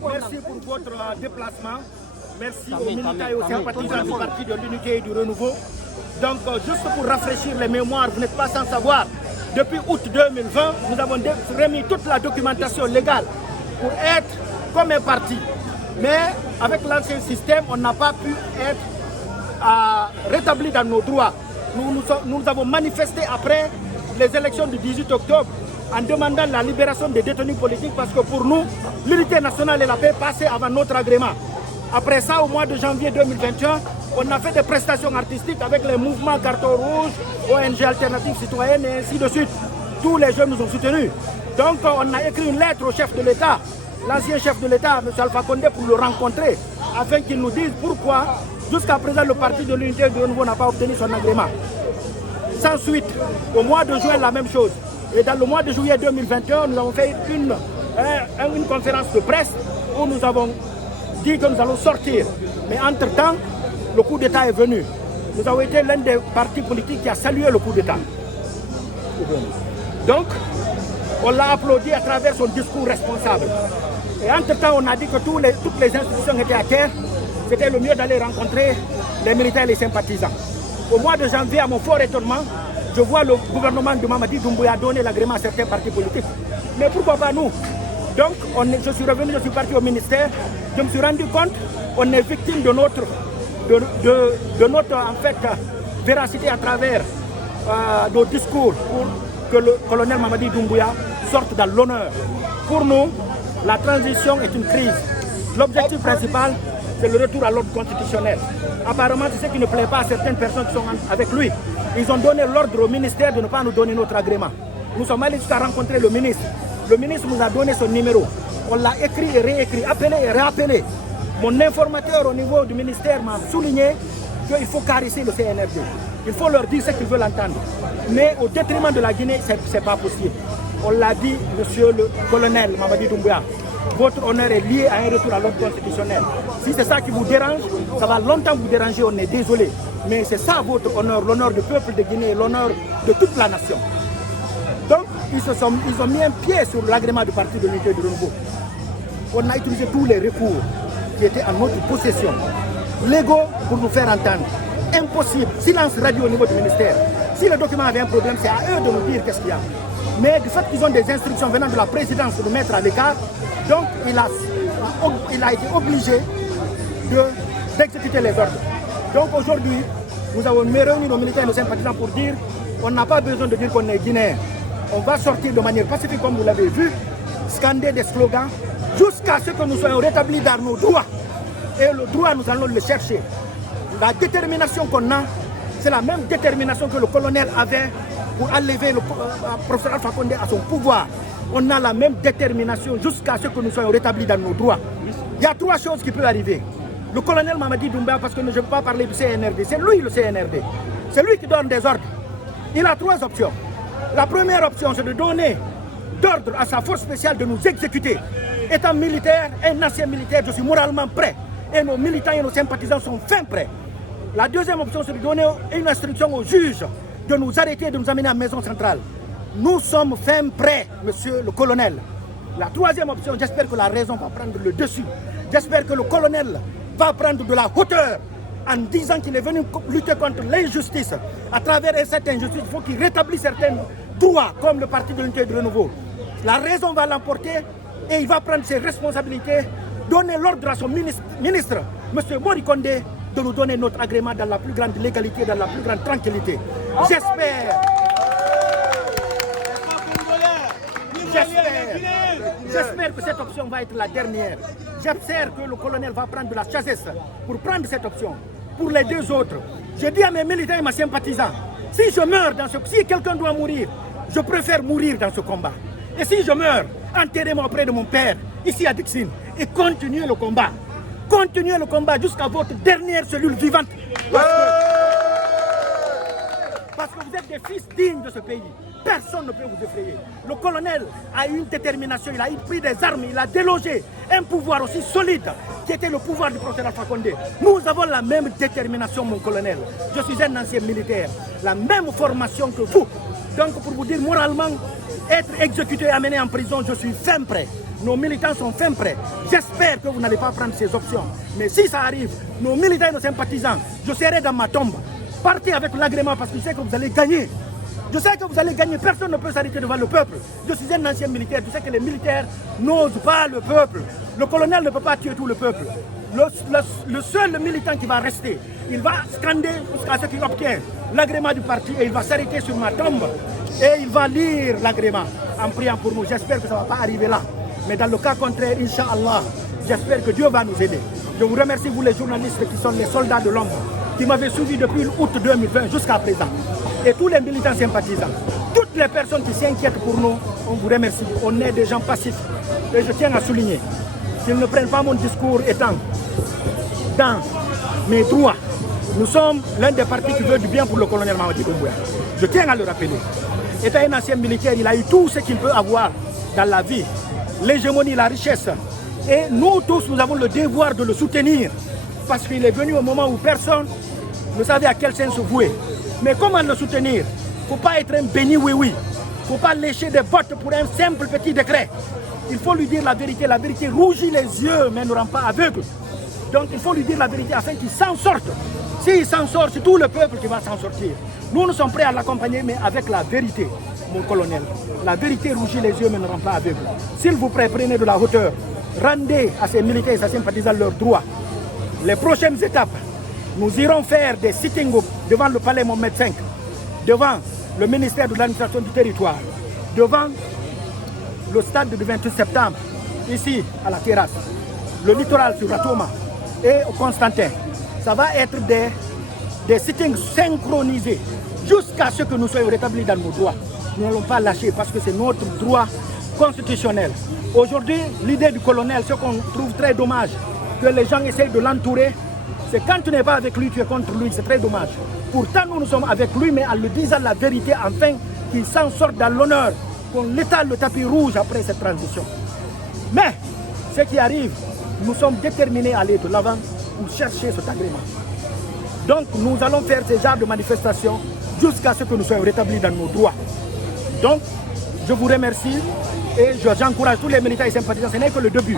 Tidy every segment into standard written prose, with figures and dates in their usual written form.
Merci pour votre déplacement. Merci aux militants et aux sympathisants du Parti de l'Unité et du Renouveau. Donc, juste pour rafraîchir les mémoires, vous n'êtes pas sans savoir, depuis août 2020, nous avons remis toute la documentation légale pour être comme un parti. Mais avec l'ancien système, on n'a pas pu être rétabli dans nos droits. Nous avons manifesté après les élections du 18 octobre en demandant la libération des détenus politiques parce que pour nous, l'unité nationale et la paix passaient avant notre agrément. Après ça, au mois de janvier 2021, on a fait des prestations artistiques avec les mouvements Carton Rouge, ONG Alternative Citoyenne et ainsi de suite. Tous les jeunes nous ont soutenus. Donc on a écrit une lettre au chef de l'État, l'ancien chef de l'État, M. Alpha Condé, pour le rencontrer, afin qu'il nous dise pourquoi, jusqu'à présent, le Parti de l'Unité et du Renouveau n'a pas obtenu son agrément. Sans suite, au mois de juin, la même chose. Et dans le mois de juillet 2021, nous avons fait une conférence de presse où nous avons dit que nous allons sortir. Mais entre-temps, le coup d'État est venu. Nous avons été l'un des partis politiques qui a salué le coup d'État. Donc, on l'a applaudi à travers son discours responsable. Et entre-temps, on a dit que toutes les institutions étaient à terre. C'était le mieux d'aller rencontrer les militaires et les sympathisants. Au mois de janvier, à mon fort étonnement, je vois le gouvernement de Mamadi Doumbouya donner l'agrément à certains partis politiques. Mais pourquoi pas nous? Donc, je suis revenu, je suis parti au ministère, je me suis rendu compte qu'on est victime de notre en fait, véracité à travers nos discours pour que le colonel Mamadi Doumbouya sorte dans l'honneur. Pour nous, la transition est une crise. L'objectif principal, c'est le retour à l'ordre constitutionnel. Apparemment, c'est ce qui ne plaît pas à certaines personnes qui sont avec lui. Ils ont donné l'ordre au ministère de ne pas nous donner notre agrément. Nous sommes allés jusqu'à rencontrer le ministre. Le ministre nous a donné son numéro. On l'a écrit et réécrit, appelé et réappelé. Mon informateur au niveau du ministère m'a souligné qu'il faut caresser le CNRD. Il faut leur dire ce qu'ils veulent entendre. Mais au détriment de la Guinée, ce n'est pas possible. On l'a dit, monsieur le colonel Mamadi Doumbouya, votre honneur est lié à un retour à l'ordre constitutionnel. Si c'est ça qui vous dérange, ça va longtemps vous déranger, on est désolé. Mais c'est ça votre honneur, l'honneur du peuple de Guinée, l'honneur de toute la nation. Donc, ils ont mis un pied sur l'agrément du Parti de l'Unité et du Renouveau. On a utilisé tous les recours qui étaient en notre possession, légaux, pour nous faire entendre. Impossible, silence radio au niveau du ministère. Si le document avait un problème, c'est à eux de nous dire qu'est-ce qu'il y a. Mais du fait qu'ils ont des instructions venant de la présidence de nous mettre à l'écart, donc il a été obligé d'exécuter les ordres. Donc aujourd'hui, nous avons réuni nos militaires et nos sympathisants pour dire on n'a pas besoin de dire qu'on est guinéen. On va sortir de manière pacifique comme vous l'avez vu, scander des slogans jusqu'à ce que nous soyons rétablis dans nos droits. Et le droit, nous allons le chercher. La détermination qu'on a, c'est la même détermination que le colonel avait pour enlever le professeur Alpha Condé à son pouvoir. On a la même détermination jusqu'à ce que nous soyons rétablis dans nos droits. Il y a trois choses qui peuvent arriver. Le colonel Mamadi Doumbouya, parce que je ne veux pas parler du CNRD, c'est lui le CNRD. C'est lui qui donne des ordres. Il a trois options. La première option, c'est de donner d'ordre à sa force spéciale de nous exécuter. Étant militaire, un ancien militaire, je suis moralement prêt. Et nos militants et nos sympathisants sont fin prêts. La deuxième option, c'est de donner une instruction au juge de nous arrêter et de nous amener à la maison centrale. Nous sommes fin prêts, monsieur le colonel. La troisième option, j'espère que la raison va prendre le dessus. J'espère que le colonel va prendre de la hauteur en disant qu'il est venu lutter contre l'injustice. À travers cette injustice, il faut qu'il rétablisse certains droits, comme le Parti de l'Unité et du Renouveau. La raison va l'emporter et il va prendre ses responsabilités, donner l'ordre à son ministre, M. Mori Condé, de nous donner notre agrément dans la plus grande légalité, dans la plus grande tranquillité. J'espère J'espère que cette option va être la dernière. J'espère que le colonel va prendre de la sagesse pour prendre cette option. Pour les deux autres, je dis à mes militants et mes sympathisants, si je meurs si quelqu'un doit mourir, je préfère mourir dans ce combat. Et si je meurs, enterrez-moi auprès de mon père, ici à Dixine, et continuez le combat. Continuez le combat jusqu'à votre dernière cellule vivante. Parce que vous êtes des fils dignes de ce pays. Personne ne peut vous effrayer. Le colonel a eu une détermination, il a pris des armes, il a délogé un pouvoir aussi solide qui était le pouvoir du professeur Alpha Condé. Nous avons la même détermination, mon colonel. Je suis un ancien militaire, la même formation que vous. Donc pour vous dire moralement, être exécuté et amené en prison, je suis fin prêt. Nos militants sont fin prêts. J'espère que vous n'allez pas prendre ces options. Mais si ça arrive, nos militants et nos sympathisants, je serai dans ma tombe. Partez avec l'agrément parce que je sais que vous allez gagner. Je sais que vous allez gagner. Personne ne peut s'arrêter devant le peuple. Je suis un ancien militaire. Je sais que les militaires n'osent pas le peuple. Le colonel ne peut pas tuer tout le peuple. Le seul militant qui va rester, il va scander jusqu'à ce qu'il obtienne l'agrément du parti et il va s'arrêter sur ma tombe et il va lire l'agrément en priant pour nous. J'espère que ça ne va pas arriver là. Mais dans le cas contraire, Inch'Allah, j'espère que Dieu va nous aider. Je vous remercie, vous les journalistes qui sont les soldats de l'ombre, qui m'avaient suivi depuis août 2020 jusqu'à présent. Et tous les militants sympathisants, toutes les personnes qui s'inquiètent pour nous, on vous remercie. On est des gens passifs. Et je tiens à souligner qu'ils ne prennent pas mon discours étant dans mes droits. Nous sommes l'un des partis qui veut du bien pour le colonel Mamadi Doumbouya. Je tiens à le rappeler. Étant un ancien militaire, il a eu tout ce qu'il peut avoir dans la vie. L'hégémonie, la richesse. Et nous tous, nous avons le devoir de le soutenir. Parce qu'il est venu au moment où personne ne savait à quel sens se vouer. Mais comment le soutenir? Il ne faut pas être un béni oui-oui. Il ne faut pas lécher des votes pour un simple petit décret. Il faut lui dire la vérité. La vérité rougit les yeux, mais ne rend pas aveugle. Donc il faut lui dire la vérité afin qu'il s'en sorte. S'il s'en sort, c'est tout le peuple qui va s'en sortir. Nous sommes prêts à l'accompagner, mais avec la vérité, mon colonel. La vérité rougit les yeux, mais ne rend pas aveugle. S'il vous plaît, prenez de la hauteur. Rendez à ces militaires et à ces sympathisants leurs droits. Les prochaines étapes, nous irons faire des sittings devant le palais Mohamed V, devant le ministère de l'administration du territoire, devant le stade du 28 septembre, ici à la terrasse, le littoral sur Ratoma et au Constantin. Ça va être des sittings synchronisés jusqu'à ce que nous soyons rétablis dans nos droits. Nous n'allons pas lâcher parce que c'est notre droit constitutionnel. Aujourd'hui, l'idée du colonel, ce qu'on trouve très dommage, que les gens essayent de l'entourer, c'est quand tu n'es pas avec lui, tu es contre lui, c'est très dommage. Pourtant, nous sommes avec lui, mais en lui disant la vérité, afin qu'il s'en sorte dans l'honneur, qu'on l'étale le tapis rouge après cette transition. Mais, ce qui arrive, nous sommes déterminés à aller de l'avant pour chercher cet agrément. Donc, nous allons faire ce genre de manifestations jusqu'à ce que nous soyons rétablis dans nos droits. Donc, je vous remercie et j'encourage tous les militants et sympathisants. Ce n'est que le début.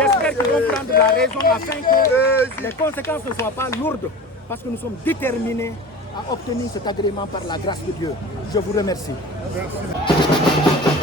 J'espère qu'ils vont prendre la raison afin que les conséquences ne soient pas lourdes parce que nous sommes déterminés à obtenir cet agrément par la grâce de Dieu. Je vous remercie. Merci.